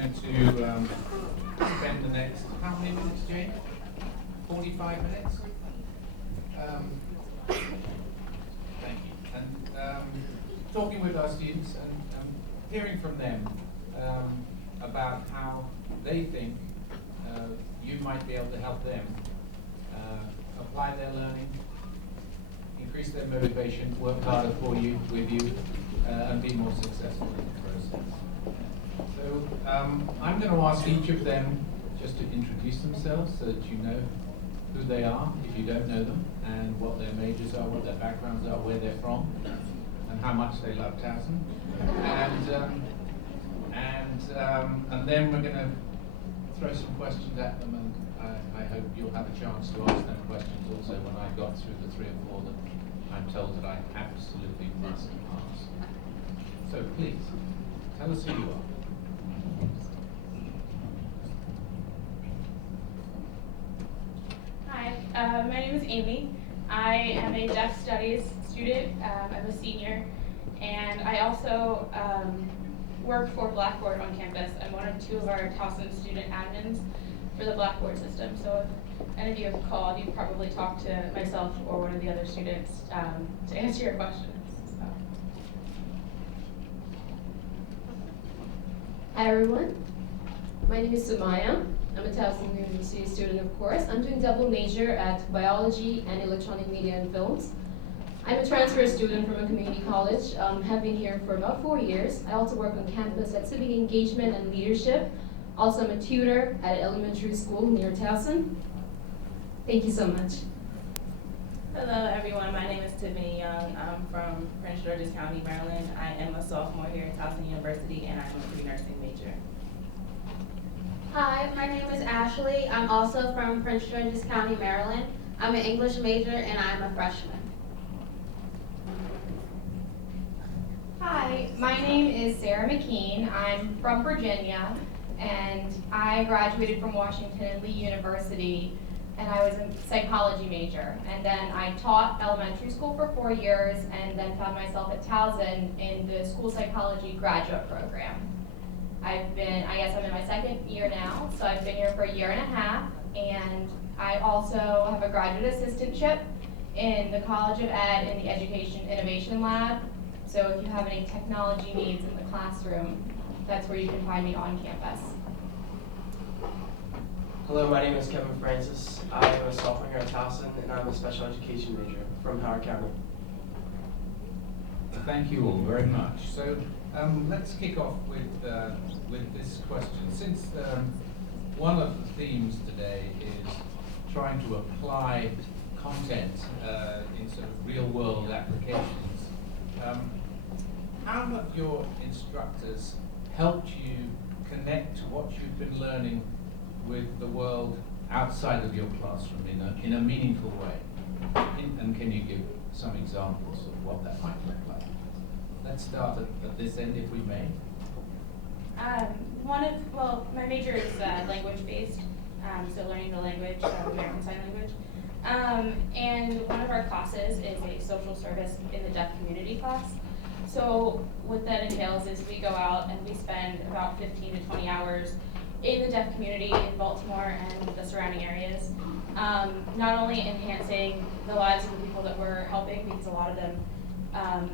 going to spend the next, how many minutes, Jane? 45 minutes? Thank you. And talking with our students and hearing from them about how they think you might be able to help them apply their learning, increase their motivation, work harder for you, with you, and be more successful in the process. So I'm going to ask each of them just to introduce themselves so that you know who they are, if you don't know them, and what their majors are, what their backgrounds are, where they're from, and how much they love Towson. And then we're going to throw some questions at them, and I hope you'll have a chance to ask them questions also when I've got through the 3 or 4 that I'm told that I absolutely must ask. So please, tell us who you are. Hi, my name is Amy. I am a Deaf Studies student. I'm a senior, and I also work for Blackboard on campus. I'm one of 2 of our Towson student admins for the Blackboard system. So if any of you have called, you've probably talked to myself or one of the other students to answer your questions. So. Hi everyone, my name is Sumaya. I'm a Towson University student, of course. I'm doing double major at biology and electronic media and films. I'm a transfer student from a community college. Have been here for about 4 years. I also work on campus at civic engagement and leadership. Also, I'm a tutor at an elementary school near Towson. Thank you so much. Hello everyone, my name is Tiffany Young. I'm from Prince George's County, Maryland. I am a sophomore here at Towson University and I'm a pre-nursing major. Hi, my name is Ashley. I'm also from Prince George's County, Maryland. I'm an English major and I'm a freshman. Hi, my name is Sarah McKean. I'm from Virginia and I graduated from Washington and Lee University and I was a psychology major. And then I taught elementary school for 4 years and then found myself at Towson in the school psychology graduate program. I guess I'm in my 2nd year now, so I've been here for a year and a half, and I also have a graduate assistantship in the College of Ed in the Education Innovation Lab. So if you have any technology needs in the classroom, that's where you can find me on campus. Hello, my name is Kevin Francis. I am a sophomore here at Towson, and I'm a special education major from Howard County. Thank you all very much. So let's kick off with this question. Since one of the themes today is trying to apply content in sort of real-world applications, how have your instructors helped you connect to what you've been learning with the world outside of your classroom in a meaningful way? And can you give some examples of what that might look like? Let's start at this end, if we may. My major is language-based, so learning the language, American Sign Language. And one of our classes is a social service in the deaf community class. So what that entails is we go out and we spend about 15 to 20 hours in the deaf community in Baltimore and the surrounding areas, not only enhancing the lives of the people that we're helping, because a lot of them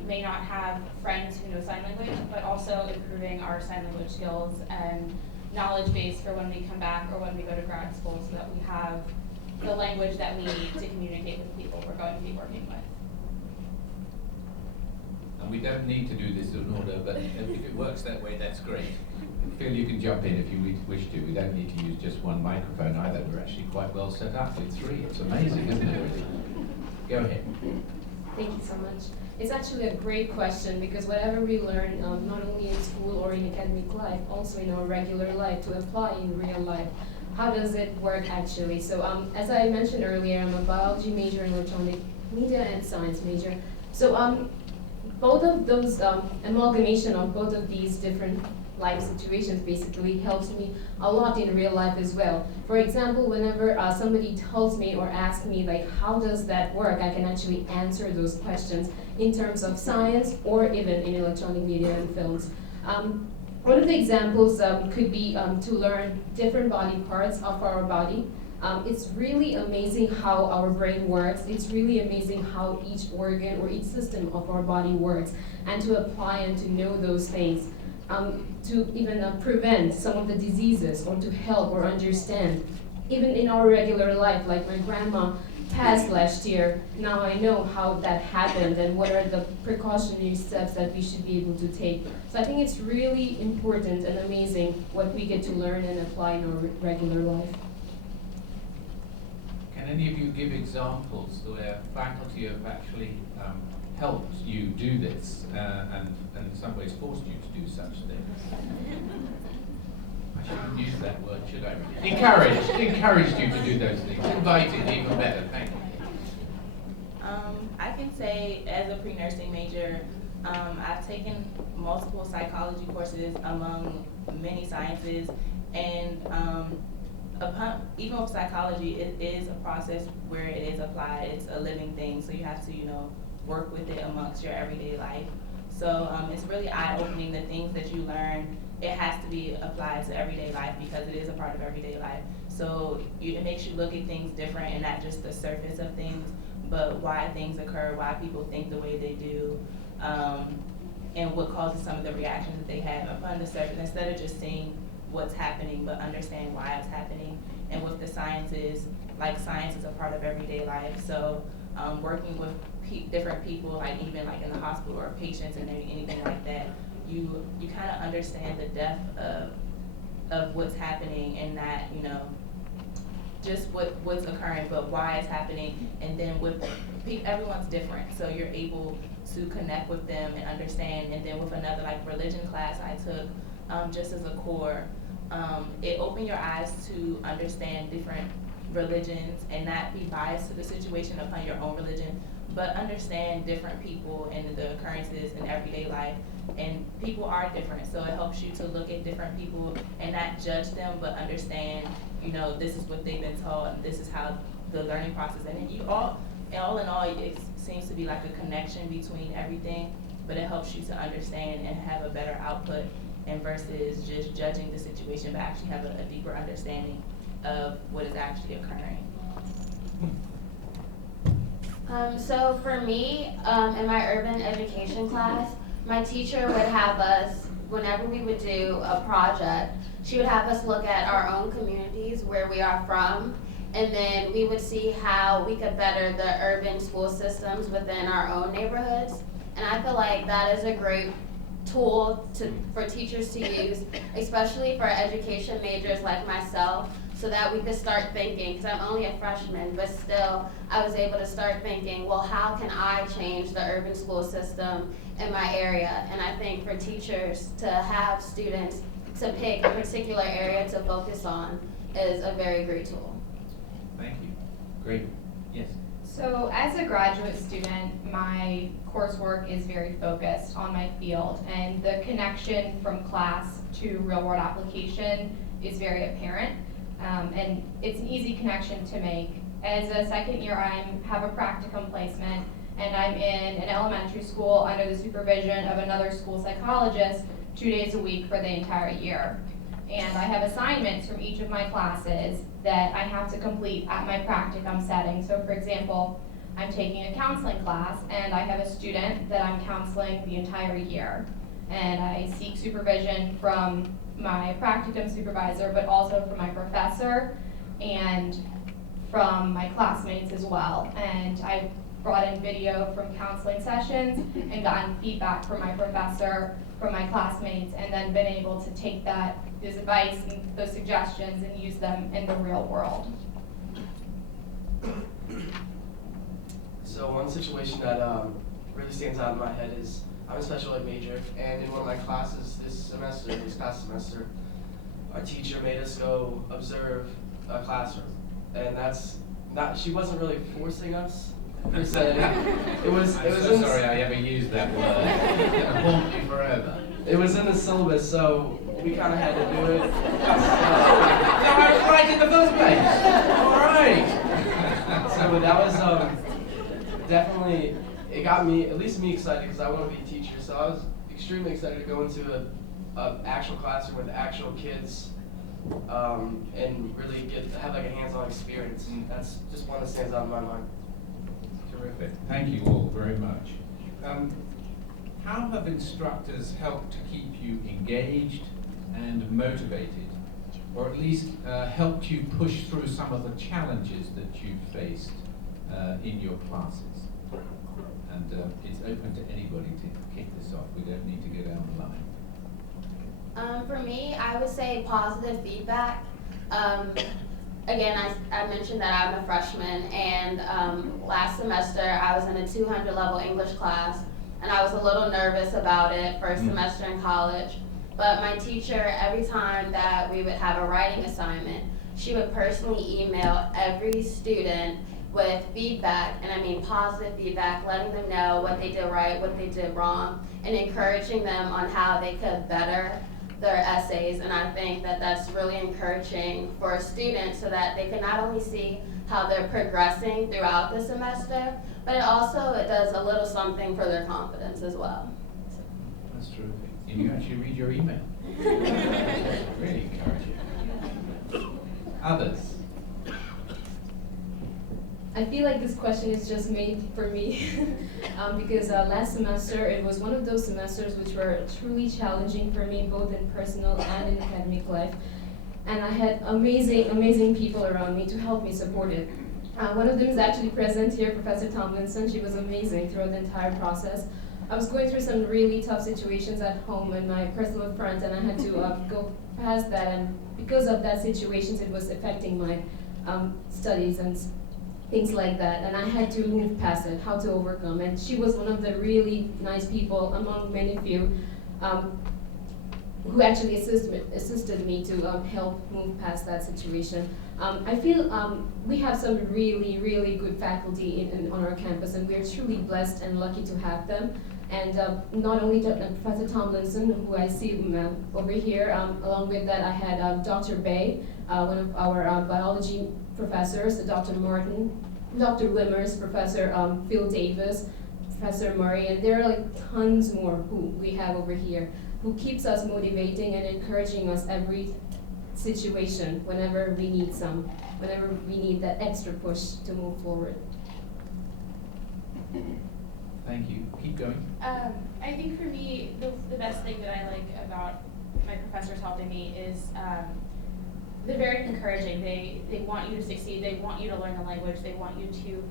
may not have friends who know sign language, but also improving our sign language skills and knowledge base for when we come back or when we go to grad school, so that we have the language that we need to communicate with the people we're going to be working with. And we don't need to do this in order, but if it works that way, that's great. Phil, you can jump in if you wish to. We don't need to use just one microphone either. We're actually quite well set up with 3. It's amazing, isn't it? Go ahead. Thank you so much. It's actually a great question, because whatever we learn, not only in school or in academic life, also in our regular life, to apply in real life, how does it work actually? So as I mentioned earlier, I'm a biology major and electronic media and science major. So both of those, amalgamation of both of these different life situations basically helps me a lot in real life as well. For example, whenever somebody tells me or asks me like, how does that work, I can actually answer those questions in terms of science or even in electronic media and films. One of the examples could be to learn different body parts of our body. It's really amazing how our brain works. It's really amazing how each organ or each system of our body works, and to apply and to know those things, to even prevent some of the diseases, or to help or understand. Even in our regular life, like my grandma passed last year, now I know how that happened and what are the precautionary steps that we should be able to take. So I think it's really important and amazing what we get to learn and apply in our regular life. Can any of you give examples where faculty have actually helped you do this and in some ways forced you to do such things? I shouldn't use that word, should I? Encouraged you to do those things. Invited, even better. Thank you. I can say, as a pre-nursing major, I've taken multiple psychology courses among many sciences, and even with psychology, it is a process where it is applied. It's a living thing, so you have to, work with it amongst your everyday life. So it's really eye-opening. The things that you learn, it has to be applied to everyday life because it is a part of everyday life. So it makes you look at things different and not just the surface of things, but why things occur, why people think the way they do, and what causes some of the reactions that they have upon the surface, instead of just seeing what's happening, but understand why it's happening. And with the sciences, like science is a part of everyday life, so working with different people, like even like in the hospital or patients and anything like that, you kind of understand the depth of what's happening, and not, just what's occurring, but why it's happening. And then with everyone's different, so you're able to connect with them and understand. And then with another like religion class I took, just as a core, it opened your eyes to understand different religions and not be biased to the situation upon your own religion, but understand different people and the occurrences in everyday life. And people are different, so it helps you to look at different people and not judge them, but understand, this is what they've been taught, and this is how the learning process. And all in all, it seems to be like a connection between everything, but it helps you to understand and have a better output, and versus just judging the situation, but actually have a deeper understanding of what is actually occurring. So for me, in my urban education class, my teacher would have us, whenever we would do a project, she would have us look at our own communities, where we are from, and then we would see how we could better the urban school systems within our own neighborhoods. And I feel like that is a great tool for teachers to use, especially for education majors like myself, so that we could start thinking, because I'm only a freshman, but still I was able to start thinking, well, how can I change the urban school system in my area? And I think for teachers to have students to pick a particular area to focus on is a very great tool. Thank you. Great. Yes. So as a graduate student, my coursework is very focused on my field, and the connection from class to real-world application is very apparent, and it's an easy connection to make. As a second year, I have a practicum placement, and I'm in an elementary school under the supervision of another school psychologist 2 days a week for the entire year. And I have assignments from each of my classes that I have to complete at my practicum setting. So for example, I'm taking a counseling class, and I have a student that I'm counseling the entire year. And I seek supervision from my practicum supervisor, but also from my professor and from my classmates as well. And I've brought in video from counseling sessions and gotten feedback from my professor, from my classmates, and then been able to take this advice and those suggestions and use them in the real world. So one situation that really stands out in my head is I'm a special ed major, and in one of my classes this past semester, our teacher made us go observe a classroom, and she wasn't really forcing us per se. It was so sorry I ever used that word. It's going to haunt me forever. It was in the syllabus, so we kind of had to do it. No, I was right in the first place. All right. So that was definitely, it got me, at least me, excited, because I want to be a teacher. So I was extremely excited to go into an actual classroom with actual kids, and really have like a hands-on experience. That's just one that stands out in my mind. Terrific. Thank you all very much. How have instructors helped to keep you engaged and motivated, or at least helped you push through some of the challenges that you've faced in your classes? And it's open to anybody to kick this off. We don't need to go down the line. For me, I would say positive feedback. Again, I mentioned that I'm a freshman, and last semester I was in a 200 level English class, and I was a little nervous about it, first semester in college. But my teacher, every time that we would have a writing assignment, she would personally email every student with feedback, and I mean positive feedback, letting them know what they did right, what they did wrong, and encouraging them on how they could better their essays. And I think that that's really encouraging for a student, so that they can not only see how they're progressing throughout the semester, but it does a little something for their confidence as well. That's terrific. And you actually read your email. Really encouraging. Others? I feel like this question is just made for me because last semester it was one of those semesters which were truly challenging for me, both in personal and in academic life. And I had amazing people around me to help me support it. One of them is actually present here, Professor Tomlinson. She was amazing throughout the entire process. I was going through some really tough situations at home in my personal front, and I had to go past that. And because of that situations, it was affecting my studies and things like that, and I had to move past it, how to overcome. And she was one of the really nice people among many few who actually assisted me to help move past that situation. I feel we have some really good faculty on our campus, and we're truly blessed and lucky to have them. And not only Professor Tomlinson, who I see over here, along with that I had Dr. Bay, one of our biology professors, Dr. Martin, Dr. Wimmers, Professor Phil Davis, Professor Murray, and there are like tons more who we have over here, who keeps us motivating and encouraging us every situation whenever we need that extra push to move forward. Thank you. Keep going. I think for me, the best thing that I like about my professors helping me is they're very encouraging. They want you to succeed. They want you to learn the language. They want you to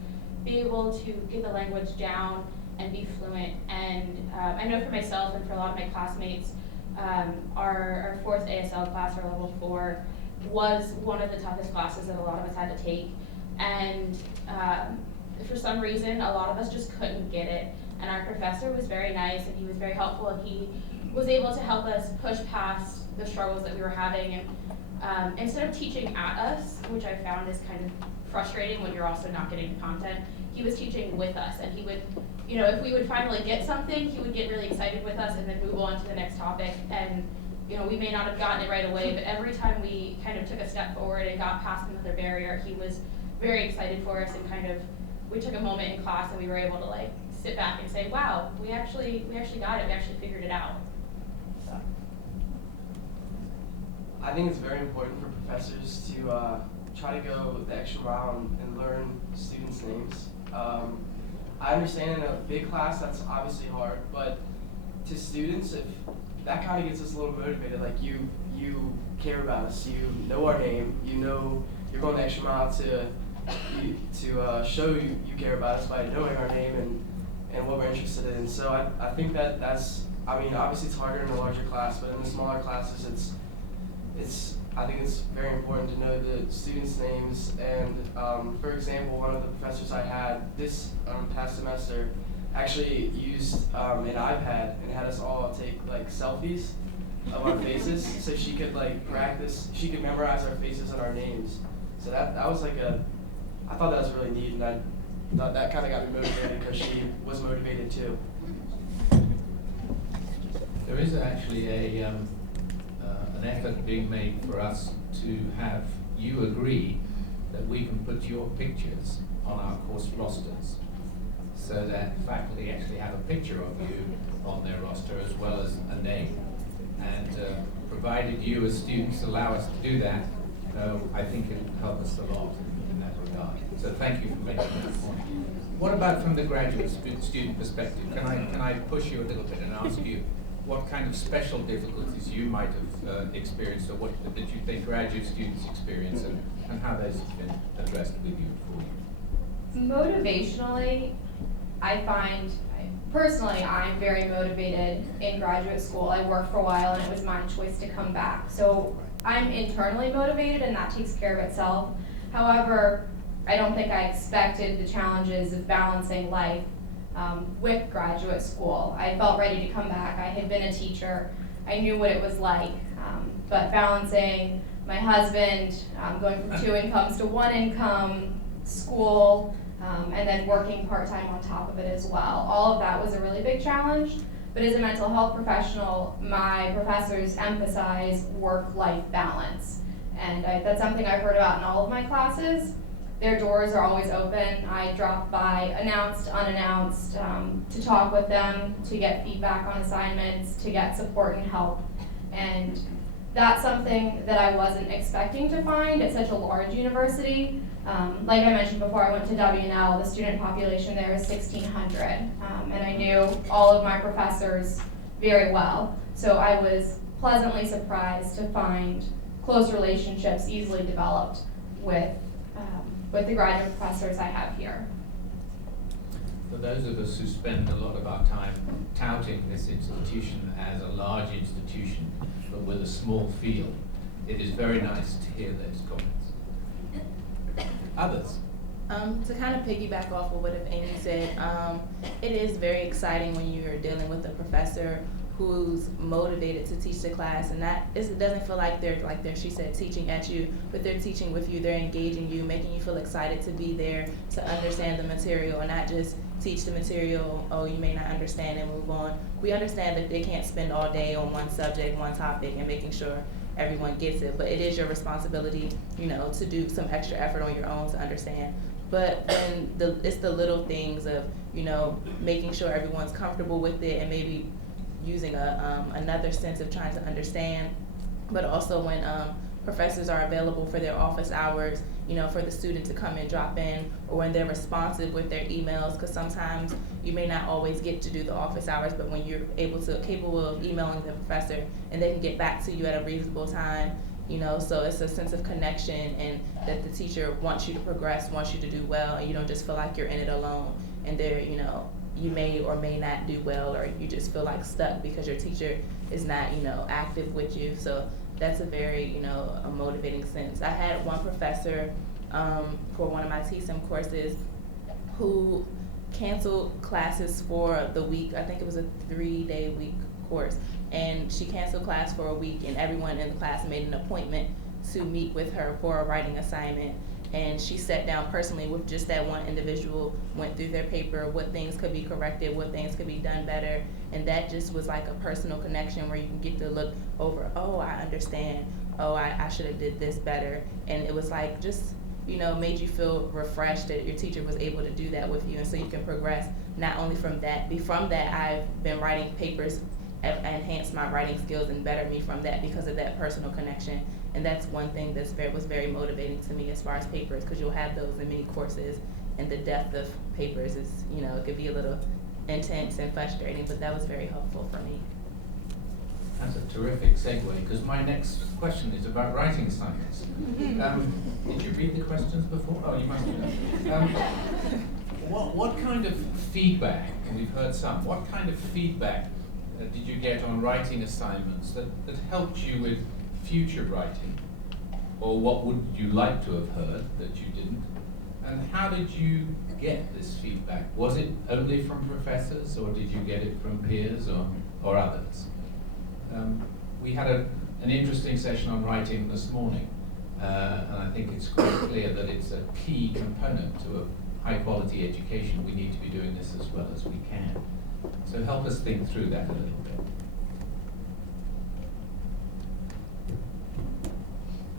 be able to get the language down and be fluent. And I know for myself and for a lot of my classmates, our fourth ASL class, our level 4, was one of the toughest classes that a lot of us had to take. And for some reason, a lot of us just couldn't get it. And our professor was very nice, and he was very helpful, and he was able to help us push past the struggles that we were having. And instead of teaching at us, which I found is kind of frustrating when you're also not getting the content, he was teaching with us. And he would, if we would finally get something, he would get really excited with us and then move on to the next topic. And we may not have gotten it right away, but every time we kind of took a step forward and got past another barrier, he was very excited for us, and we took a moment in class and we were able to sit back and say, wow, we actually got it, we actually figured it out. So. I think it's very important for professors to try to go the extra mile and learn students' names. I understand in a big class that's obviously hard, but to students, if that kind of gets us a little motivated, like you care about us, you know our name, you're going the extra mile to show you care about us by knowing our name and what we're interested in. So I think that's obviously it's harder in a larger class, but in the smaller classes I think it's very important to know the students' names. And for example, one of the professors I had this past semester actually used an iPad and had us all take selfies of our faces, so she could practice, she could memorize our faces and our names. So that was I thought that was really neat, and I thought that kind of got me motivated because she was motivated too. There is actually an effort being made for us to have you agree that we can put your pictures on our course rosters, so that faculty actually have a picture of you on their roster as well as a name. And provided you as students allow us to do that, I think it will help us a lot in that regard. So thank you for making that point. What about from the graduate student perspective? Can I push you a little bit and ask you what kind of special difficulties you might have experienced, or what that you think graduate students experience, and how those have been addressed with you for you? Motivationally, I find, personally, I'm very motivated in graduate school. I worked for a while and it was my choice to come back. So I'm internally motivated and that takes care of itself. However, I don't think I expected the challenges of balancing life with graduate school. I felt ready to come back. I had been a teacher. I knew what it was like. But balancing my husband, going from 2 incomes to 1 income, school, and then working part-time on top of it as well. All of that was a really big challenge. But as a mental health professional, my professors emphasize work-life balance. And that's something I've heard about in all of my classes. Their doors are always open. I drop by announced, unannounced, to talk with them, to get feedback on assignments, to get support and help. And that's something that I wasn't expecting to find at such a large university. Like I mentioned before, I went to W&L. The student population there is 1,600, and I knew all of my professors very well. So I was pleasantly surprised to find close relationships easily developed with the graduate professors I have here. For those of us who spend a lot of our time touting this institution as a large institution, but with a small field, it is very nice to hear those comments. Others? To kind of piggyback off of what Amy said, it is very exciting when you're dealing with a professor who's motivated to teach the class, and it doesn't feel like they're she said, teaching at you, but they're teaching with you. They're engaging you, making you feel excited to be there, to understand the material, and not just teach the material, oh, you may not understand and move on. We understand that they can't spend all day on one subject, one topic, and making sure everyone gets it, but it is your responsibility, to do some extra effort on your own to understand. But when it's the little things of, making sure everyone's comfortable with it, and maybe using another sense of trying to understand, but also when professors are available for their office hours, for the student to come and drop in, or when they're responsive with their emails, because sometimes you may not always get to do the office hours, but when you're capable of emailing the professor and they can get back to you at a reasonable time, so it's a sense of connection, and that the teacher wants you to progress, wants you to do well, and you don't just feel like you're in it alone, and they're, you may or may not do well, or you just feel like stuck because your teacher is not, active with you. So that's a very, a motivating sense. I had one professor for one of my TSIM courses who canceled classes for the week. I think it was a 3-day week course. And she canceled class for a week, and everyone in the class made an appointment to meet with her for a writing assignment. And she sat down personally with just that one individual, went through their paper, what things could be corrected, what things could be done better. And that just was like a personal connection where you can get to look over, oh, I understand, oh, I should have did this better. And it was like just, made you feel refreshed that your teacher was able to do that with you. And so you can progress not only from that, I've been writing papers, enhance my writing skills and better me from that because of that personal connection. And that's one thing that was very motivating to me as far as papers, because you'll have those in many courses, and the depth of papers is, it could be a little intense and frustrating, but that was very helpful for me. That's a terrific segue, because my next question is about writing assignments. Did you read the questions before? Oh, you must have. What kind of feedback, and we've heard some, what kind of feedback did you get on writing assignments that helped you with future writing? Or what would you like to have heard that you didn't? And how did you get this feedback? Was it only from professors, or did you get it from peers or others? We had an interesting session on writing this morning, and I think it's quite clear that it's a key component to a high quality education. We need to be doing this as well as we can. So help us think through that a little bit.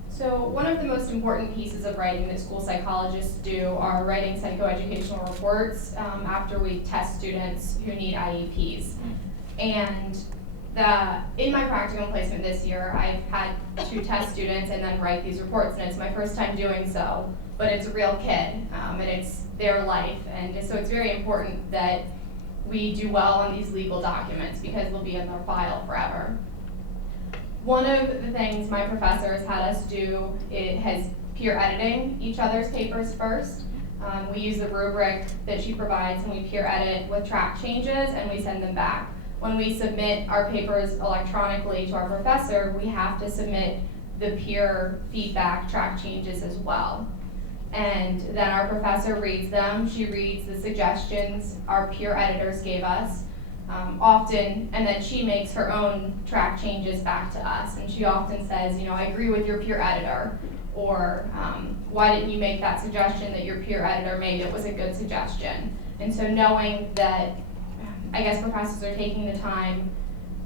So one of the most important pieces of writing that school psychologists do are writing psychoeducational reports after we test students who need IEPs. And In my practicum placement this year, I've had to test students and then write these reports, and it's my first time doing so, but it's a real kid, and it's their life, and so it's very important that we do well on these legal documents because they'll be in their file forever. One of the things my professor has had us do has peer editing each other's papers first. We use the rubric that she provides and we peer edit with track changes and we send them back. When we submit our papers electronically to our professor, we have to submit the peer feedback track changes as well. And then our professor reads them. She reads the suggestions our peer editors gave us often, and then she makes her own track changes back to us. And she often says, I agree with your peer editor, or why didn't you make that suggestion that your peer editor made? It was a good suggestion. And so knowing that, I guess professors are taking the time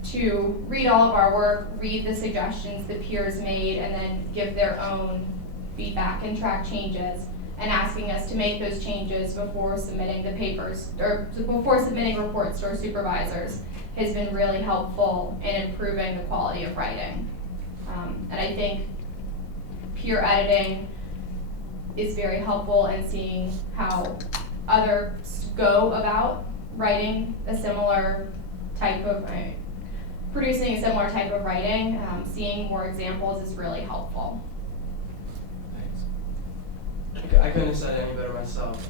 to read all of our work, read the suggestions the peers made, and then give their own feedback and track changes, and asking us to make those changes before submitting the papers, or before submitting reports to our supervisors, has been really helpful in improving the quality of writing. And I think peer editing is very helpful in seeing how others go about writing a similar type of, producing a similar type of writing. Seeing more examples is really helpful. I couldn't have said it any better myself.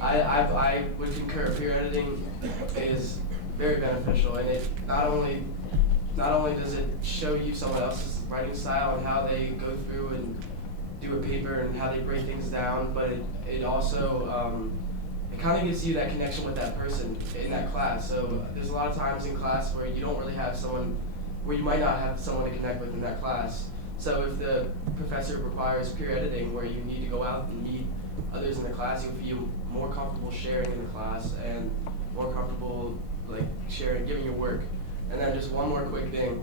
I would concur. Peer editing is very beneficial, and it not only does it show you someone else's writing style and how they go through and do a paper and how they break things down, but it also it kind of gives you that connection with that person in that class. So there's a lot of times in class where you don't really have someone, where you might not have someone to connect with in that class. So if the professor requires peer editing where you need to go out and meet others in the class, you'll feel more comfortable sharing in the class and more comfortable sharing, giving your work. And then just one more quick thing,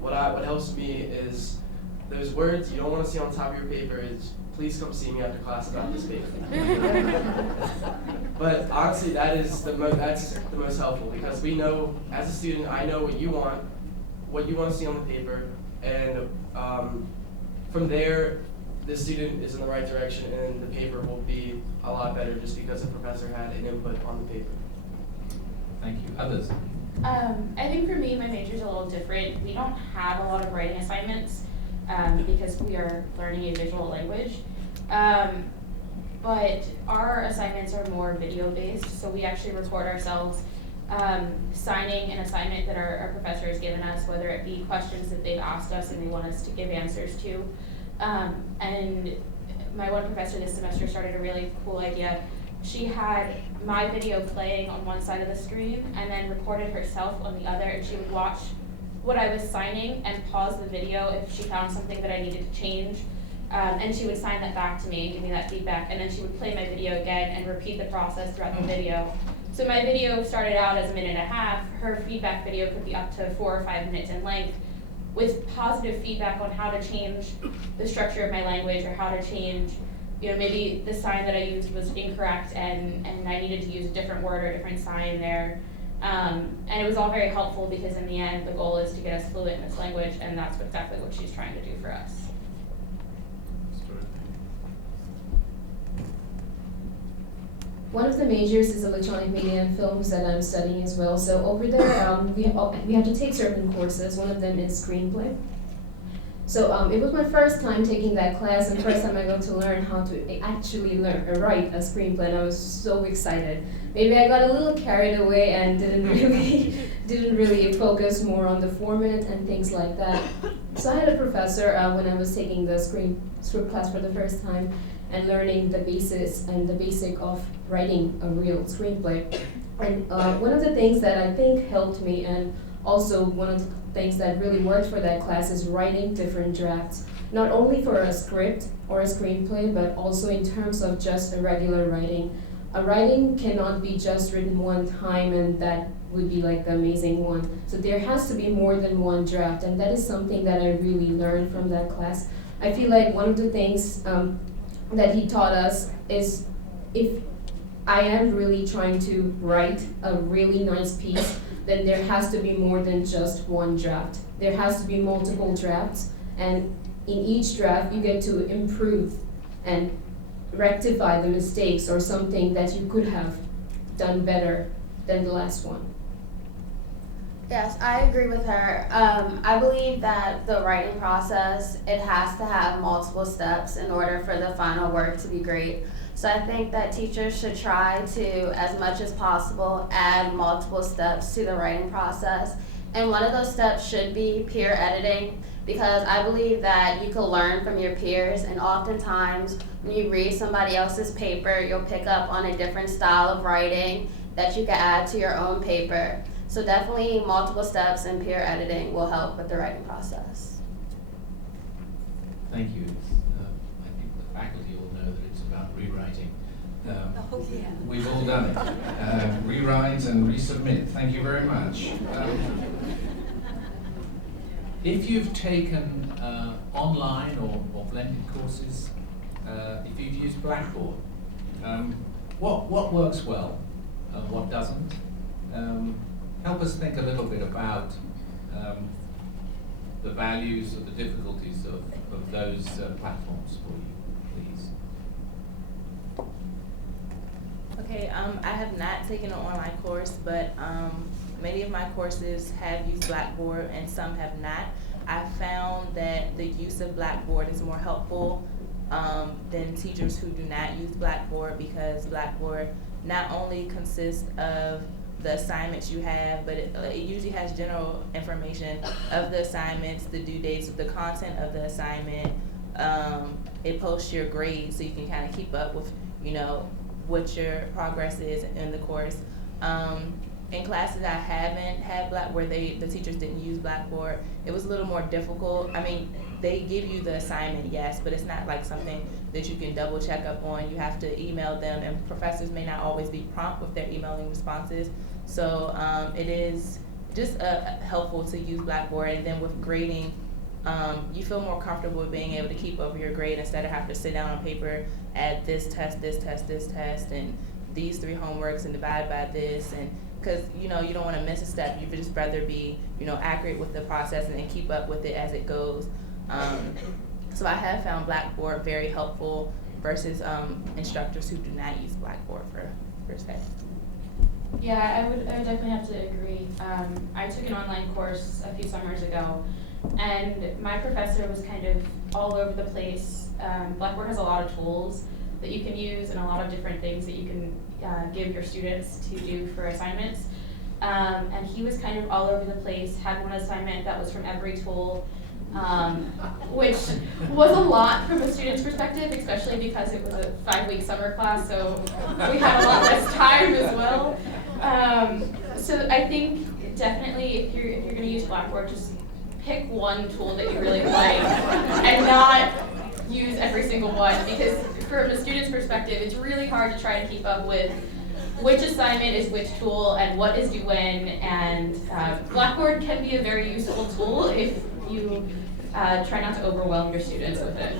what helps me is those words you don't want to see on top of your paper is, please come see me after class about this paper. But honestly, that's the most helpful, because we know, as a student, I know what you want to see on the paper, and from there, the student is in the right direction, and the paper will be a lot better just because the professor had an input on the paper. Thank you. Others? I think for me, my major is a little different. We don't have a lot of writing assignments because we are learning a visual language. But our assignments are more video based, so we actually record ourselves signing an assignment that our professor has given us, whether it be questions that they've asked us and they want us to give answers to. And my one professor this semester started a really cool idea. She had my video playing on one side of the screen and then recorded herself on the other, and she would watch what I was signing and pause the video if she found something that I needed to change. And she would sign that back to me and give me that feedback, and then she would play my video again and repeat the process throughout the video. So my video started out as 1.5 minutes. Her feedback video could be up to 4 or 5 minutes in length, with positive feedback on how to change the structure of my language, or how to change, maybe the sign that I used was incorrect and I needed to use a different word or a different sign there. And it was all very helpful because in the end, the goal is to get us fluent in this language, and that's exactly what she's trying to do for us. One of the majors is electronic media and films that I'm studying as well. So over there, we have to take certain courses. One of them is screenplay. So it was my first time taking that class, and first time I got to learn how to actually write a screenplay, and I was so excited. Maybe I got a little carried away and didn't really focus more on the format and things like that. So I had a professor when I was taking the script class for the first time, and learning the basis and the basic of writing a real screenplay. And one of the things that I think helped me, and also one of the things that really worked for that class, is writing different drafts, not only for a script or a screenplay, but also in terms of just a regular writing. A writing cannot be just written one time and that would be like the amazing one. So there has to be more than one draft, and that is something that I really learned from that class. I feel like one of the things that he taught us is, if I am really trying to write a really nice piece, then there has to be more than just one draft. There has to be multiple drafts, and in each draft you get to improve and rectify the mistakes or something that you could have done better than the last one. Yes, I agree with her. I believe that the writing process, it has to have multiple steps in order for the final work to be great. So I think that teachers should try to, as much as possible, add multiple steps to the writing process. And one of those steps should be peer editing, because I believe that you can learn from your peers, and oftentimes when you read somebody else's paper, you'll pick up on a different style of writing that you can add to your own paper. So definitely multiple steps and peer editing will help with the writing process. Thank you. I think the faculty all know that it's about rewriting. Oh, yeah. We've all done it. Rewrite and resubmit. Thank you very much. If you've taken online or blended courses, if you've used Blackboard, what works well and what doesn't? Help us think a little bit about the values or the difficulties of those platforms for you, please. Okay, I have not taken an online course, but many of my courses have used Blackboard and some have not. I found that the use of Blackboard is more helpful than teachers who do not use Blackboard, because Blackboard not only consists of the assignments you have, but it usually has general information of the assignments, the due dates, the content of the assignment. It posts your grades so you can kind of keep up with, what your progress is in the course. In classes I haven't had Blackboard, the teachers didn't use Blackboard, it was a little more difficult. I mean, they give you the assignment, yes, but it's not like something that you can double check up on. You have to email them, and professors may not always be prompt with their emailing responses. So it is just helpful to use Blackboard. And then with grading, you feel more comfortable with being able to keep up your grade instead of having to sit down on paper, add this test, this test, this test, and these 3 homeworks and divide by this. And because you don't want to miss a step, you would just rather be accurate with the process and then keep up with it as it goes. So I have found Blackboard very helpful versus instructors who do not use Blackboard per se. Yeah, I would definitely have to agree. I took an online course a few summers ago, and my professor was kind of all over the place. Blackboard has a lot of tools that you can use and a lot of different things that you can give your students to do for assignments. And he was kind of all over the place, had one assignment that was from every tool, which was a lot from a student's perspective, especially because it was a 5-week summer class, so we had a lot less time as well. So I think definitely if you're going to use Blackboard, just pick one tool that you really like and not use every single one, because from a student's perspective, it's really hard to try to keep up with which assignment is which tool and what is due when, and Blackboard can be a very useful tool if you try not to overwhelm your students with it.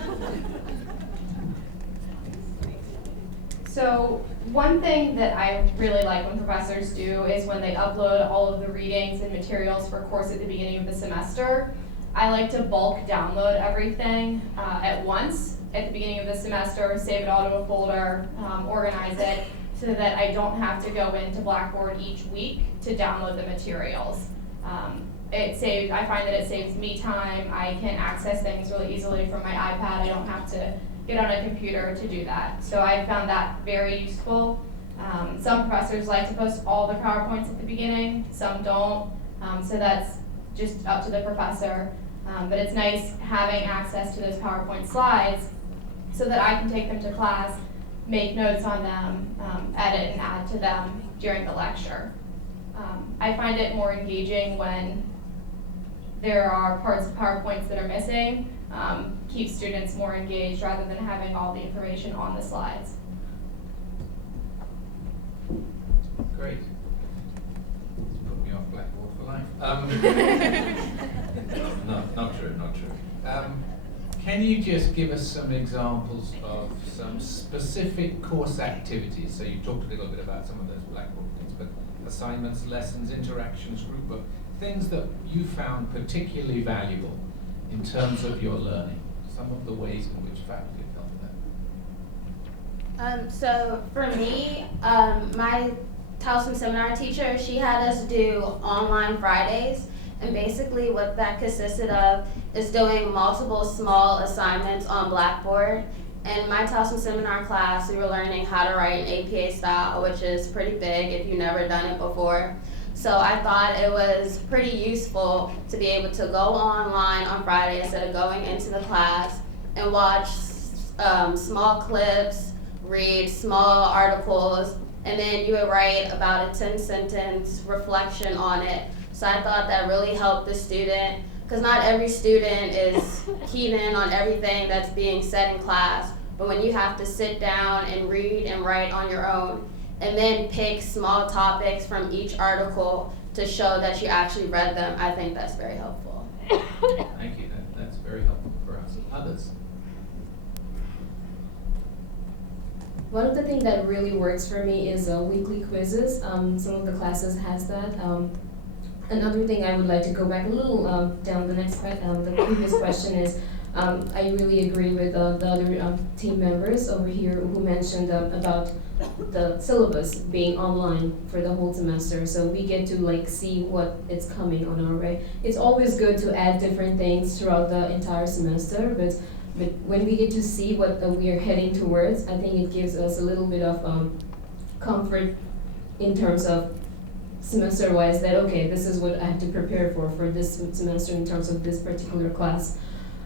So one thing that I really like when professors do is when they upload all of the readings and materials for a course at the beginning of the semester. I like to bulk download everything at once at the beginning of the semester, save it all to a folder, organize it, so that I don't have to go into Blackboard each week to download the materials. I find that it saves me time. I can access things really easily from my iPad. I don't have to get on a computer to do that. So I found that very useful. Some professors like to post all the PowerPoints at the beginning, some don't. So that's just up to the professor. But it's nice having access to those PowerPoint slides so that I can take them to class, make notes on them, edit and add to them during the lecture. I find it more engaging when there are parts of PowerPoints that are missing, keeps students more engaged rather than having all the information on the slides. Great. It's put me off Blackboard for life. No, not true. can you just give us some examples of some specific course activities? So you talked a little bit about some of those Blackboard things, but assignments, lessons, interactions, group work, things that you found particularly valuable in terms of your learning, some of the ways in which faculty have helped that. So for me, my Towson seminar teacher, she had us do online Fridays, and basically what that consisted of is doing multiple small assignments on Blackboard. In my Towson seminar class, we were learning how to write an APA style, which is pretty big if you've never done it before. So I thought it was pretty useful to be able to go online on Friday instead of going into the class and watch small clips, read small articles, and then you would write about a 10-sentence reflection on it. So I thought that really helped the student, because not every student is keyed in on everything that's being said in class, but when you have to sit down and read and write on your own, and then pick small topics from each article to show that you actually read them, I think that's very helpful. Thank you, that's very helpful for us. Others? One of the things that really works for me is weekly quizzes. Some of the classes has that. Another thing I would like to go back a little down the previous question is, I really agree with the other team members over here who mentioned about the syllabus being online for the whole semester, so we get to like see what is coming on our way. It's always good to add different things throughout the entire semester, but when we get to see what we are heading towards, I think it gives us a little bit of comfort in terms of semester-wise that, okay, this is what I have to prepare for this semester in terms of this particular class.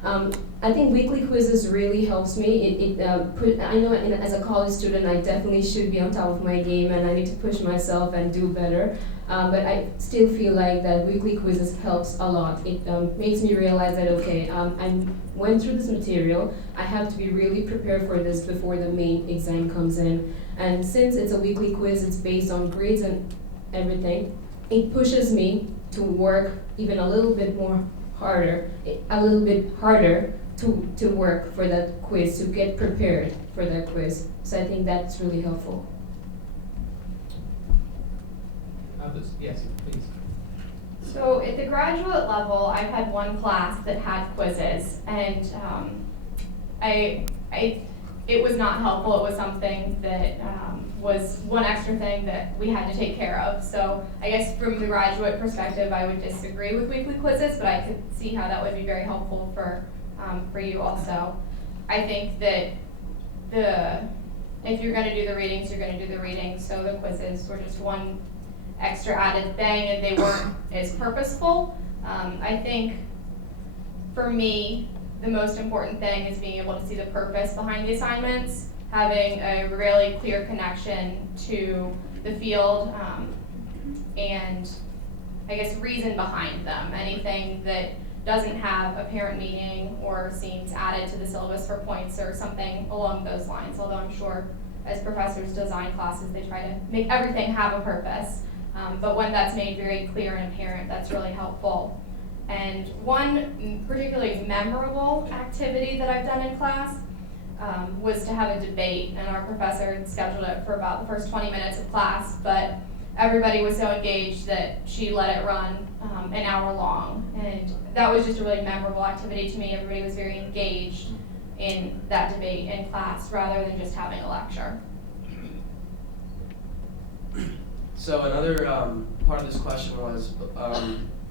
I think weekly quizzes really helps me. I know as a college student, I definitely should be on top of my game and I need to push myself and do better. But I still feel like that weekly quizzes helps a lot. It makes me realize that, okay, I went through this material, I have to be really prepared for this before the main exam comes in. And since it's a weekly quiz, it's based on grades and everything, it pushes me to work even a little bit harder to work for that quiz, to get prepared for that quiz. So I think that's really helpful. Others? Yes, please. So at the graduate level, I've had one class that had quizzes, and it was not helpful. It was something that was one extra thing that we had to take care of. So I guess from the graduate perspective, I would disagree with weekly quizzes, but I could see how that would be very helpful for you also. I think that if you're going to do the readings, you're going to do the readings. So the quizzes were just one extra added thing, and they weren't as purposeful. I think for me, the most important thing is being able to see the purpose behind the assignments, having a really clear connection to the field, and I guess reason behind them. Anything that doesn't have a parent meaning or seems added to the syllabus for points or something along those lines, although I'm sure as professors design classes, they try to make everything have a purpose. But when that's made very clear and apparent, that's really helpful. And one particularly memorable activity that I've done in class was to have a debate, and our professor scheduled it for about the first 20 minutes of class, but everybody was so engaged that she let it run an hour long. And that was just a really memorable activity to me. Everybody was very engaged in that debate in class rather than just having a lecture. So another part of this question was,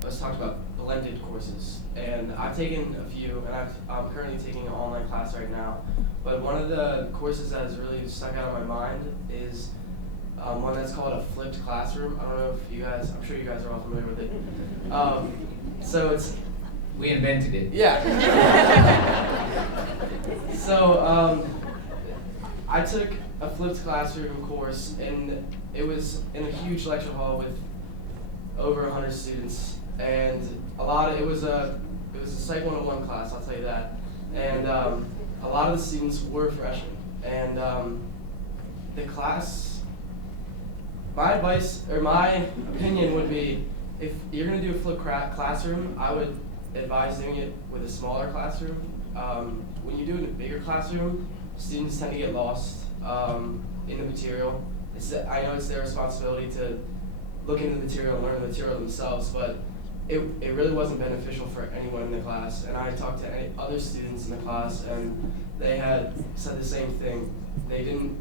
let's talk about blended courses. And I've taken a few, and I'm currently taking an online class right now. But one of the courses that has really stuck out in my mind is one that's called a flipped classroom. I don't know if you guys, I'm sure you guys are all familiar with it. So it's... We invented it. Yeah. So I took a flipped classroom course, and it was in a huge lecture hall with over 100 students, and it was a Psych 101 class, I'll tell you that. And a lot of the students were freshmen, and the class, my advice or my opinion would be, if you're going to do a flipped classroom, I would advise doing it with a smaller classroom when you do it in a bigger classroom, students tend to get lost in the material. I know it's their responsibility to look into the material and learn the material themselves, but it really wasn't beneficial for anyone in the class. And I talked to any other students in the class, and they had said the same thing. They didn't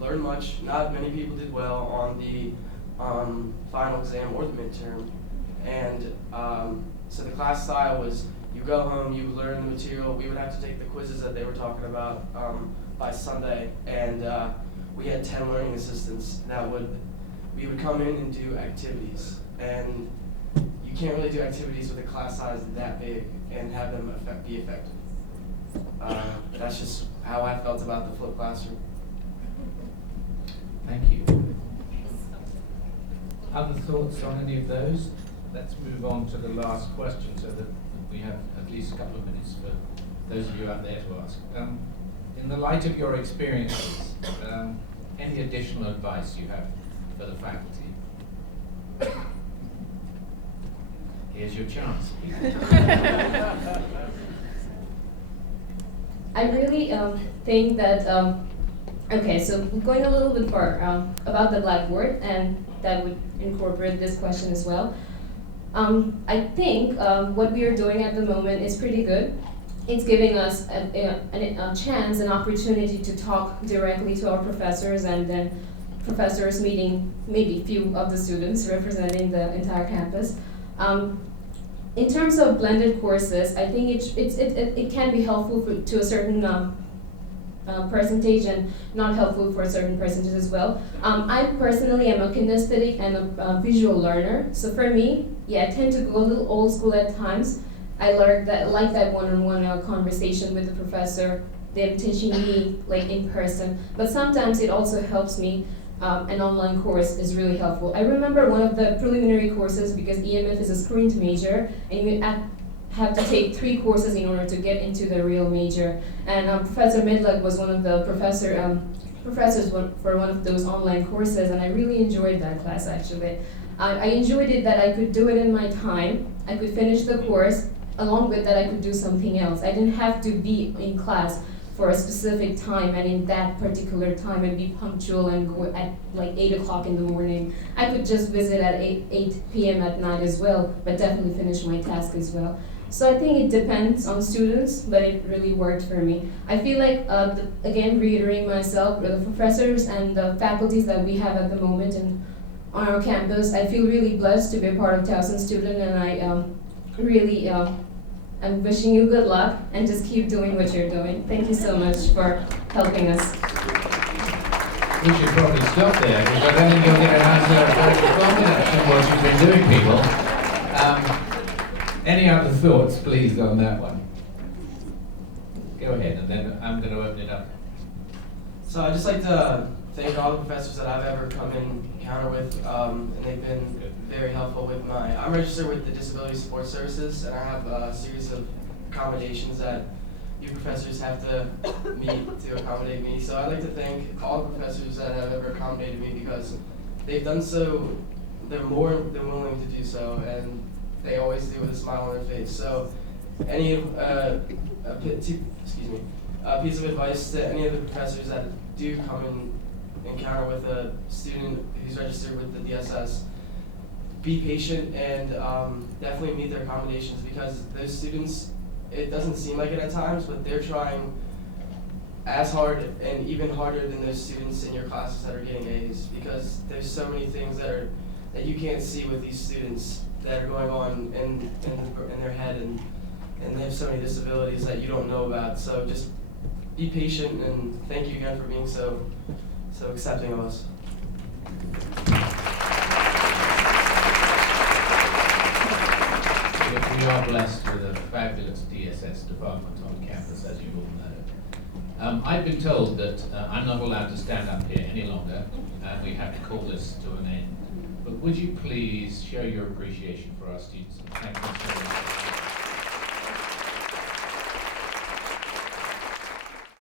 learn much. Not many people did well on the final exam or the midterm. And so the class style was, you go home, you learn the material. We would have to take the quizzes that they were talking about by Sunday, and we had 10 learning assistants that we would come in and do activities. And you can't really do activities with a class size that big and have them be effective. That's just how I felt about the flipped classroom. Thank you. Other thoughts on any of those? Let's move on to the last question so that we have at least a couple of minutes for those of you out there to ask. In the light of your experiences, any additional advice you have for the faculty? Here's your chance. I really think that, okay, so going a little bit far about the Blackboard, and that would incorporate this question as well. I think what we are doing at the moment is pretty good. It's giving us a chance, an opportunity to talk directly to our professors, and then professors meeting maybe few of the students representing the entire campus. In terms of blended courses, I think it can be helpful to a certain percentage and not helpful for a certain percentage as well. I personally am a kinesthetic and a visual learner, so for me, yeah, I tend to go a little old school at times. I like that one-on-one conversation with the professor, them teaching me like in person, but sometimes it also helps me. An online course is really helpful. I remember one of the preliminary courses, because EMF is a screened major, and you have to take 3 courses in order to get into the real major. And Professor Medluck was one of the professors for one of those online courses, and I really enjoyed that class actually. I enjoyed it that I could do it in my time. I could finish the course, along with that I could do something else. I didn't have to be in class for a specific time and in that particular time and be punctual and go at like 8 o'clock in the morning. I could just visit at 8 p.m. at night as well, but definitely finish my task as well. So I think it depends on students, but it really worked for me. I feel like, again, reiterating myself, the professors and the faculties that we have at the moment on our campus, I feel really blessed to be a part of Towson Student, and I really I'm wishing you good luck and just keep doing what you're doing. Thank you so much for helping us. We should probably stop there, because I don't think you'll get an answer very confident in what you've been doing, people. Any other thoughts, please, on that one? Go ahead, and then I'm going to open it up. So I'd just like to thank all the professors that I've ever come in encounter with, and they've been very helpful with I'm registered with the Disability Support Services, and I have a series of accommodations that you professors have to meet to accommodate me. So I'd like to thank all the professors that have ever accommodated me, because they've done so, they're more than willing to do so, and they always do with a smile on their face. So any piece of advice to any of the professors that do come and encounter with a student who's registered with the DSS, be patient and definitely meet their accommodations, because those students, it doesn't seem like it at times, but they're trying as hard and even harder than those students in your classes that are getting A's, because there's so many things that you can't see with these students that are going on in their head, and they have so many disabilities that you don't know about. So just be patient, and thank you again for being so accepting of us. We are blessed with a fabulous DSS department on campus, as you all know. I've been told that I'm not allowed to stand up here any longer, and we have to call this to an end. But would you please show your appreciation for our students? Thank you so much.